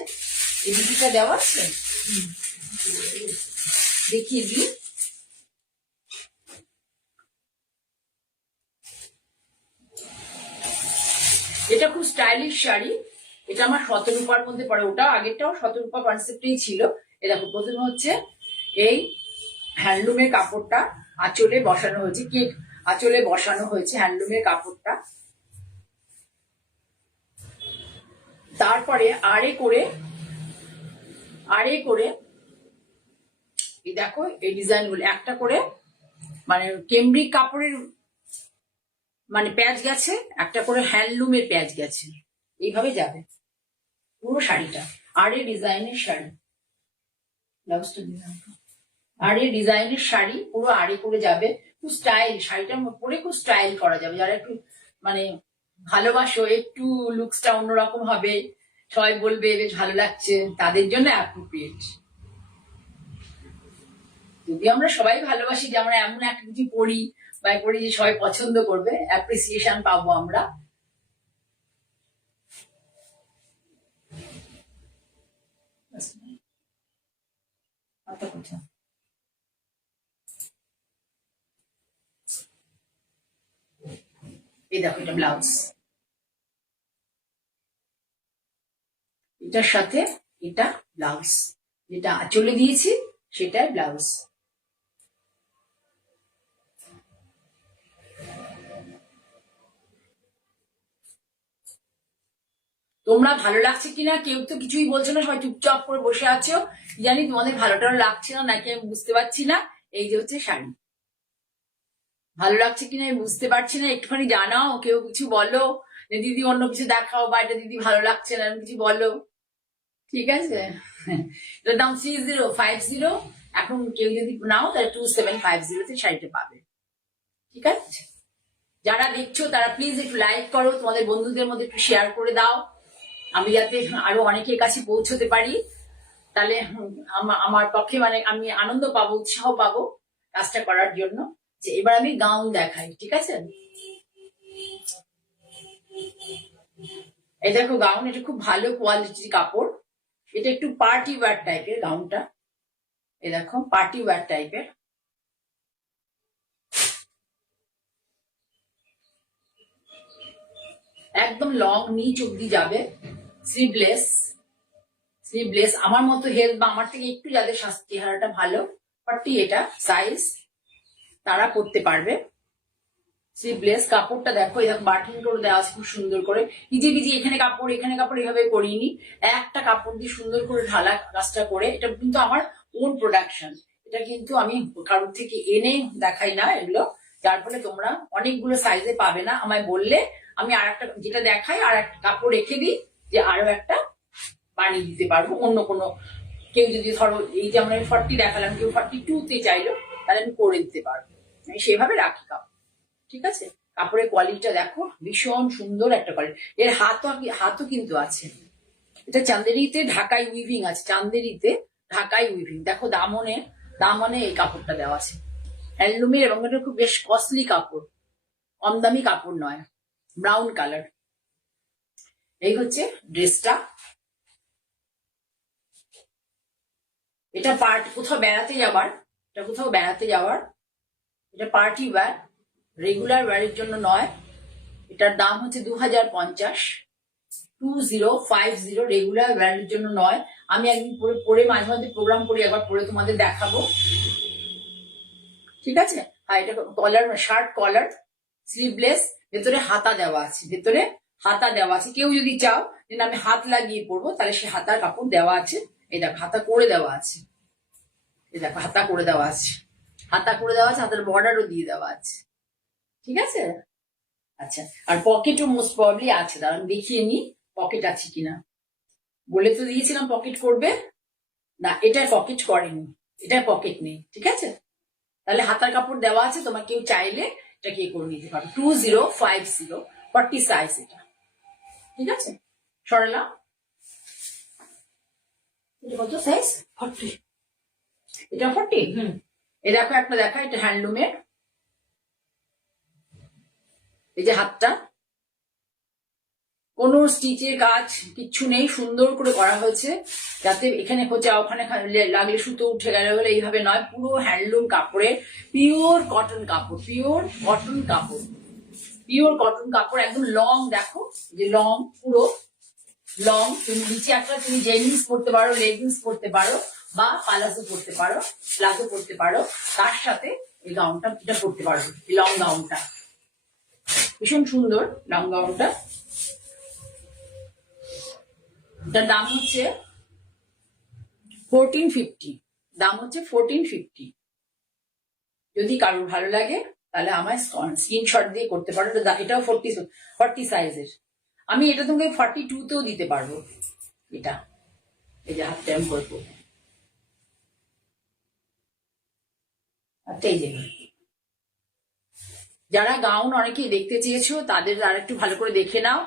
এই দিদিটা দেওয়া আছে, দেখিয়ে দিই। এটা খুব স্টাইলিশ শাড়ি, এটা আমার শতরূপার মধ্যে পড়ে, ওটা আগেরটাও শতরূপা কনসেপ্টেই ছিল। এ দেখো, প্রথমে হচ্ছে এই হ্যান্ডলুমের কাপড়টা আঁচলে বসানো হয়েছে, আঁচলে বসানো হয়েছে হ্যান্ডলুমের কাপড়টা। তারপরে আড়ে করে এই দেখো এই ডিজাইন গুলো একটা করে, মানে কেমব্রিক কাপড়ের মানে প্যাচ গেছে, একটা করে হ্যান্ডলুমের প্যাচ গেছে, এইভাবে যাবে পুরো শাড়িটা। আড়ে ডিজাইনের শাড়ি, ব্লাউজটা আড়ে ডিজাইনের শাড়ি পুরো আড়ে করে যাবে। খুব স্টাইল, শাড়িটা পরে খুব স্টাইল করা যাবে। যারা একটু মানে ভালোবাসো, একটু লুকসটা অন্যরকম হবে, সবাই বলবে বেশ ভালো লাগছে, তাদের জন্য অ্যাপ্রোপ্রিয়েট। যদি আমরা সবাই ভালোবাসি যে আমরা এমন একটা কিছু পড়ি বা পড়ি যে সবাই পছন্দ করবে, অ্যাপ্রিসিয়েশন পাবো আমরা। এই দেখো এটা ব্লাউজ, এটার সাথে এটা ব্লাউজ, যেটা আঁচলে দিয়েছি সেটাই ব্লাউজ। তোমরা ভালো লাগছে কিনা কেউ তো কিছুই বলছো না, সবাই চুপচাপ করে বসে আছো। জানি তোমাদের ভালোটা লাগছে না নাকি আমি বুঝতে পারছি না। এই যে হচ্ছে শাড়ি, ভালো লাগছে কিনা আমি বুঝতে পারছি না, একটুখানি জানাও, কেউ কিছু বলো যে দিদি অন্য কিছু দেখাও, বা এটা দিদি ভালো লাগছে না, কিছু বলো, ঠিক আছে? এটার দাম 3050, এখন কেউ যদি নাও তাহলে 2750 শাড়িটা পাবে, ঠিক আছে? যারা দেখছো তারা প্লিজ একটু লাইক করো, তোমাদের বন্ধুদের মধ্যে একটু শেয়ার করে দাও, আমি যাতে আরো অনেকের কাছে পৌঁছতে পারি। তাহলে আমার পক্ষে মানে আমি আনন্দ পাবো, উৎসাহ পাবো কাজটা করার জন্য। যে এবার আমি গাউন দেখাই, ঠিক আছে? এই দেখো গাউন, এটা খুব ভালো কোয়ালিটির কাপড়, এটা একটু পার্টি ওয়্যার টাইপের গাউনটা। এই দেখো পার্টি ওয়্যার টাইপের, একদম লং নিচ অব্দি যাবে, স্লিভলেস। আমার মতো হেলথ বা আমার থেকে একটু যাদের স্বাস্থ্য চেহারাটা ভালো, 40 এটা সাইজ, তারা করতে পারবে। স্লিভলেস, কাপড়টা দেখো, এই দেখো বাটন করে দেওয়া আছে খুব সুন্দর করে, ইজি এখানে কাপড় এভাবে করিনি, একটা কাপড় দিয়ে সুন্দর করে ঢালা কাজটা করে। এটা কিন্তু আমার ওন প্রোডাকশন, এটা কিন্তু আমি কারোর থেকে এনে দেখাই না এগুলো, যার ফলে তোমরা অনেকগুলো সাইজে পাবে না। আমায় বললে আমি আর একটা যেটা দেখাই আর একটা কাপড় রেখে দিই, যে আরো একটা বানিয়ে দিতে পারবো অন্য কোনো কেউ যদি ধরো এই যে আমরা 40 দেখালাম, কেউ 42-তে চাইলো, তাহলে আমি করে দিতে পারবো। আমি সেভাবে রাখি কাপড়। ঠিক আছে, কাপড়ের কোয়ালিটিটা দেখো, ভীষণ সুন্দর একটা কোয়ালিটি। এর হাতও কিন্তু আছে। এটা চান্দেরিতে ঢাকাই উইভিং আছে, চান্দেরিতে ঢাকাই উইভিং। দেখো দামনে এই কাপড়টা দেওয়া আছে, হ্যান্ডলুমের, এবং এটা খুব বেশ কস্টলি কাপড়, কম দামি কাপড় নয়। Brown colour. এই হচ্ছে ড্রেসটা। এটা কোথাও বেড়াতে যাওয়ার, এটা পার্টি ওয়্যার, রেগুলার ওয়্যারের জন্য নয়। এটার দাম হচ্ছে 2050, 2050, রেগুলার ওয়্যারের জন্য নয়। আমি একদিন পরে মাঝে মাঝে প্রোগ্রাম করি, একবার পরে তোমাদের দেখাবো। ঠিক আছে। হ্যাঁ, এটা কলার, শার্ট কলার, স্লিভলেস, ভেতরে হাতা দেওয়া আছে। কেউ যদি চাও যে আমি হাত লাগিয়ে পরবো, তাহলে সে হাতার কাপড় দেওয়া আছে। এই দেখো হাতা করে দেওয়া আছে, হাতা করে দেওয়া আছে, হাতার বর্ডারও দিয়ে দেওয়া আছে। ঠিক আছে। আচ্ছা, আর পকেটও মোস্ট প্রবাবলি আছে, দাঁড়ান দেখিয়ে নি পকেট আছে কিনা। বলে তো দিয়েছিলাম পকেট করবে না, এটা পকেট করেনি, এটা পকেট নেই। ঠিক আছে, তাহলে হাতার কাপড় দেওয়া আছে, তোমার কেউ চাইলে এটা কে করে নিতে পারো। 2050, 40 সাইজ এটা। ঠিক আছে, সরালাম। এটা কত সাইজ? 40। এটা 40। এই দেখো একটা দেখা, এটা হ্যান্ডলুমের। এই যে হাতটা, কোনো স্টিচের কাজ কিচ্ছু নেই, সুন্দর করে করা হয়েছে, যাতে এখানে খোঁচা ওখানে লাগলে সুতো উঠে গেলে বলে এইভাবে নয়। পুরো হ্যান্ডলুম কাপড়ের, পিওর কটন কাপড়, একদম লং। দেখো যে লং, পুরো লং। তুমি নিচে তুমি জেগিংস পরতে পারো, লেগিংস পরতে পারো, বা প্লাজো পরতে পারো, তার সাথে এই গাউনটা এটা পরতে পারো, এই লং গাউনটা ভীষণ সুন্দর। লং গাউনটা, এটার দাম হচ্ছে 1450। যদি কারোর ভালো লাগে তাহলে আমার স্ক্রিনশট দিয়ে করতে পারো। এটাও 40 সাইজের। আমি এটা তোমাকে 42-তেও দিতে পারবো। এটা এই যে হাফ টাইম করবো। আচ্ছা, এই যে যারা গাউন অনেকেই দেখতে চেয়েছো, তাদের আর একটু ভালো করে দেখে নাও।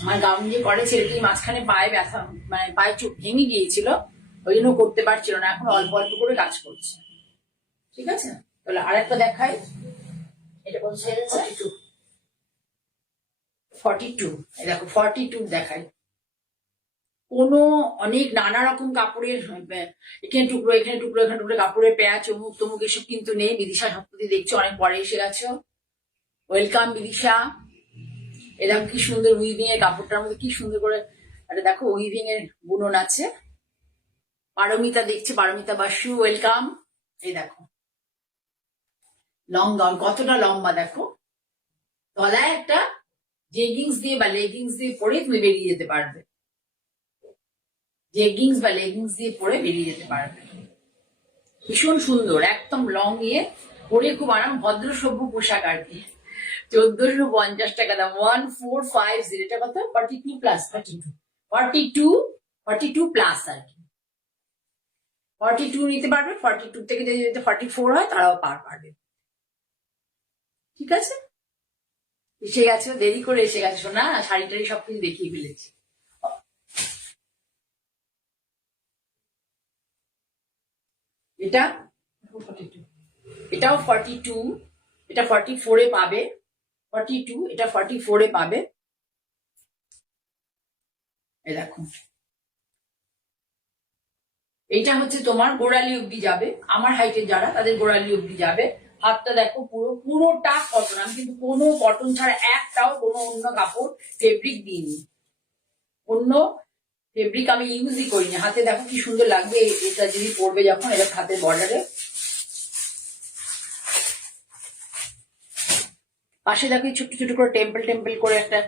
আমার গাউন যে করে ছেলেটি মাঝখানে পায়ে ব্যথা, মানে পায়ে চোখ ভেঙে গিয়েছিল, ওই জন্য করতে পারছিল না, এখন অল্প অল্প করে কাজ করছে। ঠিক আছে, তাহলে আরেকটা দেখাই। এটা কত সাইজ আছে? 42। দেখো 42 দেখাই। অনেক নানা রকম কাপড়ের, এখানে টুকরো কাপড়ের প্যাচ, অমুক তমুক এসব কিন্তু নেই। বিদিশা সত্যি দেখছো অনেক পরে এসে গেছো, ওয়েলকাম বিদিশা। এরকম কি সুন্দর উইভিং এর, কাপড়টার মধ্যে কি সুন্দর করে একটা দেখো উইভিং এর বুনন আছে। পারমিতা দেখছে, পারমিতা বাসু, ওয়েলকাম। এই দেখো লং গাউন, কতটা লম্বা দেখো। তলায় একটা জেগিংস দিয়ে বা লেগিংস দিয়ে পরে তুমি বেরিয়ে যেতে পারবে, ভীষণ সুন্দর, একদম লং ইয়ে পরে খুব আরাম, ভদ্র সভ্য পোশাক আর কি। 1450 টাকা দাম, 1450। এটা কত? 42 প্লাস, 42 প্লাস আর কি। 42 নিতে পারবে, 42 থেকে যদি 44 হয় তারাও পারবে। ঠিক আছে, এসে গেছে, দেরি করে এসে গেছে শোনা, শাড়ি টাড়ি সবকিছু দেখিয়ে ফেলেছি। এটাও 42, এটা 44-এ পাবে। 42, এটা 44-এ পাবে। এই দেখো, এইটা হচ্ছে তোমার গোড়ালি অব্দি যাবে, আমার হাইটের যারা তাদের গোড়ালি অব্দি যাবে। হাতটা দেখো, পুরোটা কটন। আমি কিন্তু কোনো কটন ছাড়া একটাও কোনো অন্য কাপড় ফেব্রিক দিইনি, অন্য ফেব্রিক আমি ইউজই করিনি। হাতে দেখো কি সুন্দর লাগবে এটা যদি পরবে যখন, এটা হাতের বর্ডারে। পাশে দেখো ছোট্ট ছোট করে টেম্পল করে একটা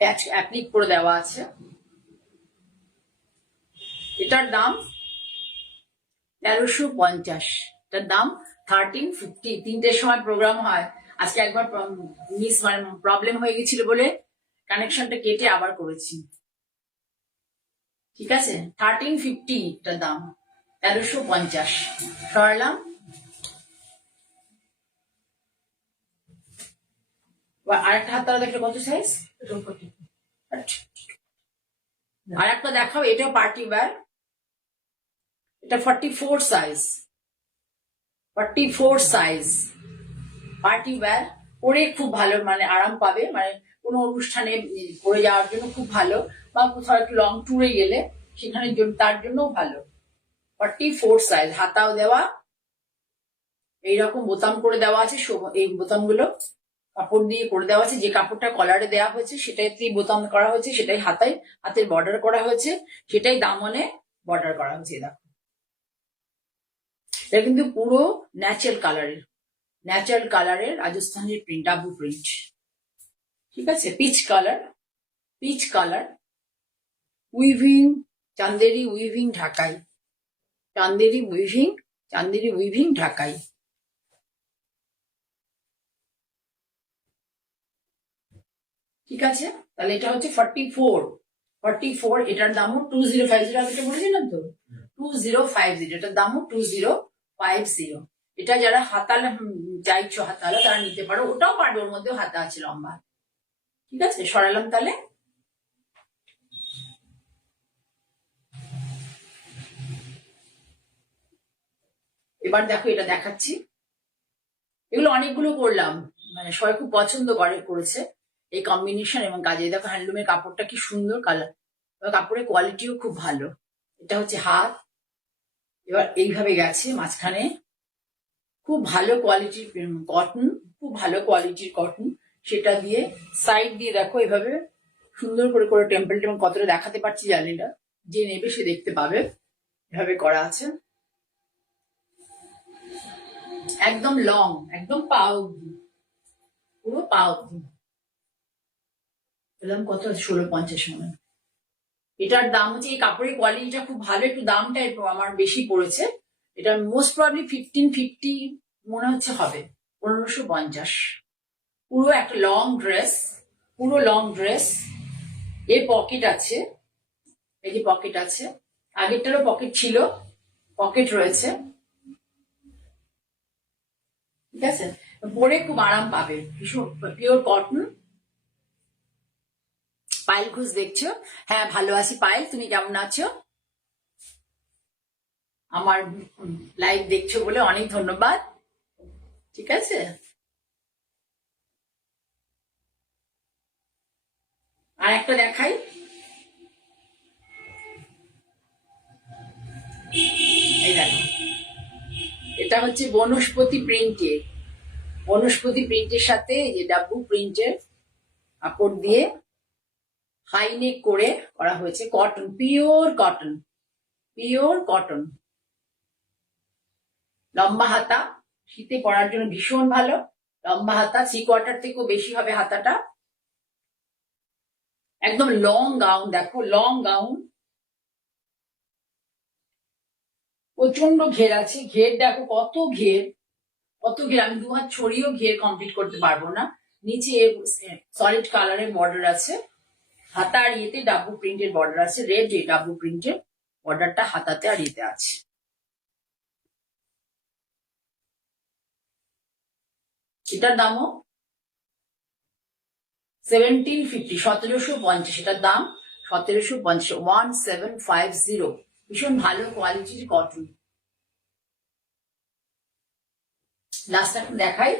প্যাচ অ্যাপ্লিক করে দেওয়া আছে। এটার দাম 1350। এটার দাম 1350। 3টের সময় প্রোগ্রাম হয়। আজকে একবার প্রবলেম হয়ে গেছিল বলে কানেকশনটা কেটে আবার করেছি। ঠিক আছে, 1350 এটার দাম, 1350। সরালাম। আরেকটা হাতটা দেখলে কত সাইজ, আর একটা দেখাও, এটাও পার্টি ওয়্যার, এটা 44 সাইজ, 44 সাইজ পার্টি ওয়্যার, পরে খুব ভালো, মানে আরাম পাবে, মানে কোনো অনুষ্ঠানে পরে যাওয়ার জন্য খুব ভালো, বা কোথাও একটু লং ট্যুরে গেলে সেখানে তার জন্যও ভালো। 44 সাইজ, হাতাও দেওয়া, এইরকম বোতাম করে দেওয়া আছে, এই বোতামগুলো কাপড় দিয়ে করে দেওয়া আছে, যে কাপড়টা কলারে দেওয়া হয়েছে সেটাই বোতাম করা হয়েছে, সেটাই হাতের বর্ডার করা হয়েছে, সেটাই দামনে বর্ডার করা হয়েছে। দেখো এটা কিন্তু পুরো ন্যাচারাল কালারের রাজস্থানের প্রিন্ট, ডাবু প্রিন্ট, ঠিক আছে, peach colour weaving, Chanderi weaving ঢাকাই, চান্দেরি উইভিং ঢাকাই। ঠিক আছে, তাহলে এটা হচ্ছে 44, এটার দামও 2050, আমি বলেছিলাম তো 2050, এটার দামও 2050। এটা যারা হাতাল চাইছো হাতালা তারা নিতে পারো, ওটাও পারবে, ওর মধ্যেও হাতা আছে লম্বা। ঠিক আছে, সরালাম তাহলে। এবার দেখো এটা দেখাচ্ছি, এগুলো অনেকগুলো করলাম, মানে সবাই খুব পছন্দ করেছে এই কম্বিনেশন এবং কাজে। দেখো হ্যান্ডলুমের কাপড়টা কি সুন্দর কালার, কাপড়ের কোয়ালিটিও খুব ভালো। এটা হচ্ছে হাত, এবার এইভাবে গেছে মাঝখানে, খুব ভালো কোয়ালিটির কটন, খুব ভালো কোয়ালিটির কটন, সেটা দিয়ে সাইড দিয়ে দেখো এভাবে সুন্দর করে টেম্পল কতটা দেখাতে পারছি জানি না, যে নেবে সে দেখতে পাবে, এভাবে করা আছে, একদম লং, একদম পা অব্দি, পুরো পা অব্দি। বললাম কত, 1650 মনে। এটার দাম হচ্ছে, এই কাপড়ের কোয়ালিটিটা খুব ভালো, একটু দামটা আমার বেশি পড়েছে, এটা মোস্ট প্রবাবলি 1550 মনে হচ্ছে হবে, 1550। পুরো একটা লং ড্রেস, এর পকেট আছে, এই যে পকেট আছে, আগেরটারও পকেট ছিল, পকেট রয়েছে, ঠিক আছে, পরে খুব আরাম পাবে, পিওর কটন। পায়েল ঘোষ দেখছো? হ্যাঁ ভালো আছি পায়েল, তুমি কেমন আছো? আমার লাইভ দেখছো বলে অনেক ধন্যবাদ। ঠিক আছে, আর একটা দেখাই, এই দেখো, এটা হচ্ছে বনস্পতি প্রিন্টের সাথে যে ডাব্বু প্রিন্টের কাপড় দিয়ে হাইনেক করে করা হয়েছে, কটন, পিওর কটন, লম্বা হাতা, শীতে পরার জন্য ভীষণ ভালো, লম্বা হাতা, 3/4 থেকেও বেশি হবে হাতাটা, একদম লং গাউন, দেখো লং গাউন, প্রচন্ড ঘের আছে, ঘের দেখো কত ঘের, আমি 2 হাত ছড়িয়েও ঘের কমপ্লিট করতে পারবো না। নিচে সলিড কালারের বর্ডার আছে, হাতা আর ইয়েতে ডাব্বু প্রিন্টের বর্ডার আছে, রেড, এই ডাব্বু প্রিন্টের বর্ডারটা হাতাতে আর ইয়েতে আছে। এটার দামও 1750, 1750, এটার দাম 1750, 1750, ভীষণ ভালো কোয়ালিটির কটন। লাস্ট এখন দেখাই,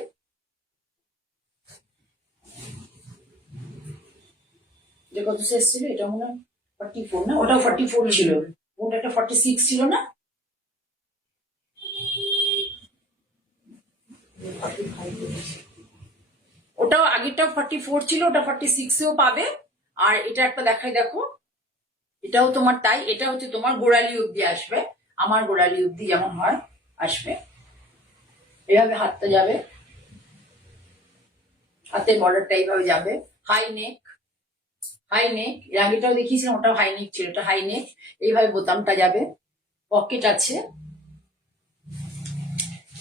এটা কত সাইজ ছিল, এটা মনে হয় 44 না, ওটাও 44 ছিল, ওটা একটা 46 ছিল না, ওটাও আগেরটাও 44 ছিল, ওটা 46-এও পাবে। আর এটা একটা দেখাই, দেখো এটাও তোমার তাই, এটা হচ্ছে তোমার গোড়ালি অব্দি আসবে, আমার গোড়ালি অব্দি যেমন হয় আসবে, এভাবে হাতটা যাবে, হাতের বর্ডারটা এইভাবে যাবে, হাই নেক, এর আগেটাও দেখিয়েছিলাম, ওটাও হাই নেক ছিল, এটা হাই নেক, এইভাবে বোতামটা যাবে, পকেট আছে,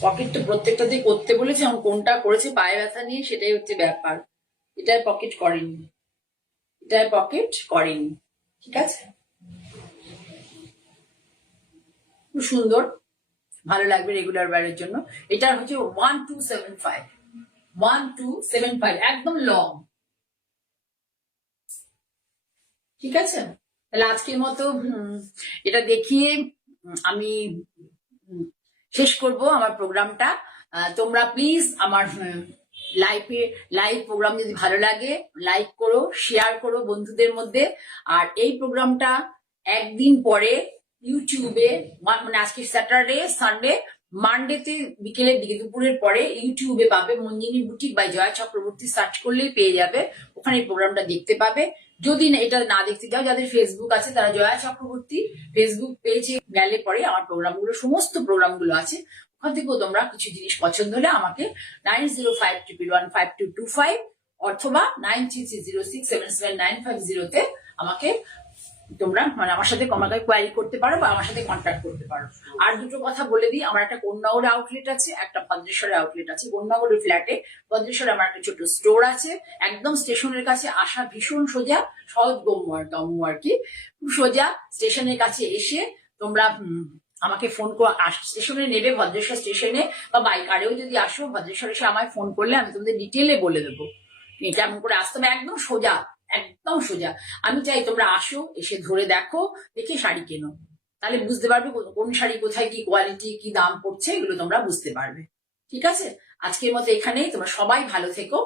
পকেট তো প্রত্যেকটাতে করতে বলেছে, এখন কোনটা করেছে পায়ে ব্যথা নিয়ে সেটাই হচ্ছে ব্যাপার, এটার পকেট করেনি, ঠিক আছে, খুব সুন্দর, ভালো লাগবে রেগুলার ওয়্যারের জন্য। এটা হচ্ছে 1275, 1275, একদম লং। ঠিক আছে, তাহলে আজকের মতো এটা দেখিয়ে আমি শেষ করব আমার প্রোগ্রামটা। তোমরা প্লিজ আমার লাইভ প্রোগ্রাম যদি ভালো লাগে লাইক করো, শেয়ার করো বন্ধুদের মধ্যে। আর এই প্রোগ্রামটা একদিন পরে ইউটিউবে, মানে আজকে স্যাটারডে, সানডে, মানডেতে বিকেলের দিকে, দুপুরের পরে ইউটিউবে পাবে। Manjini boutique by Jaya Chakraborty search করলেই পেয়ে যাবে, ওখানে প্রোগ্রামটা দেখতে পাবে। যদি এটা না দেখতে চাও, যাদের ফেসবুক আছে তারা জয়া চক্রবর্তী ফেসবুক পেজে গেলে পরে আমার প্রোগ্রামগুলো, সমস্ত প্রোগ্রামগুলো আছে। ওখান থেকেও তোমরা কিছু জিনিস পছন্দ হলে আমাকে 9051115225 অথবা 9330677950 আমাকে তোমরা মানে আমার সাথে কোয়ারি করতে পারো বা আমার সাথে কন্ট্যাক্ট করতে পারো। আর দুটো কথা বলে দিই, আমার একটা কোন্নগরে আউটলেট আছে, একটা ভদ্রেশ্বরে আউটলেট আছে। কোন্নগরের ফ্ল্যাটে, ভদ্রেশ্বরে আমার একটা ছোট স্টোর আছে, একদম স্টেশনের কাছে। আসা ভীষণ সোজা, সহজ গম্য আর কি, খুব সোজা। স্টেশনের কাছে এসে তোমরা আমাকে ফোন করে স্টেশনে নেবে, ভদ্রেশ্বর স্টেশনে, বা বাই কারেও যদি আসো, ভদ্রেশ্বর এসে আমায় ফোন করলে আমি তোমাদের ডিটেলে বলে দেবো কেমন করে আসতে হবে। একদম সোজা, একদম সোজা। আমি চাই তোমরা আসো, এসে ধরে দেখো, দেখে শাড়ি কেনো, তাহলে বুঝতে পারবে কোন শাড়ি কোথায় কি কোয়ালিটি, কি দাম পড়ছে, এগুলো তোমরা বুঝতে পারবে। ঠিক আছে, আজকের মতো এখানেই। তোমরা সবাই ভালো থেকো।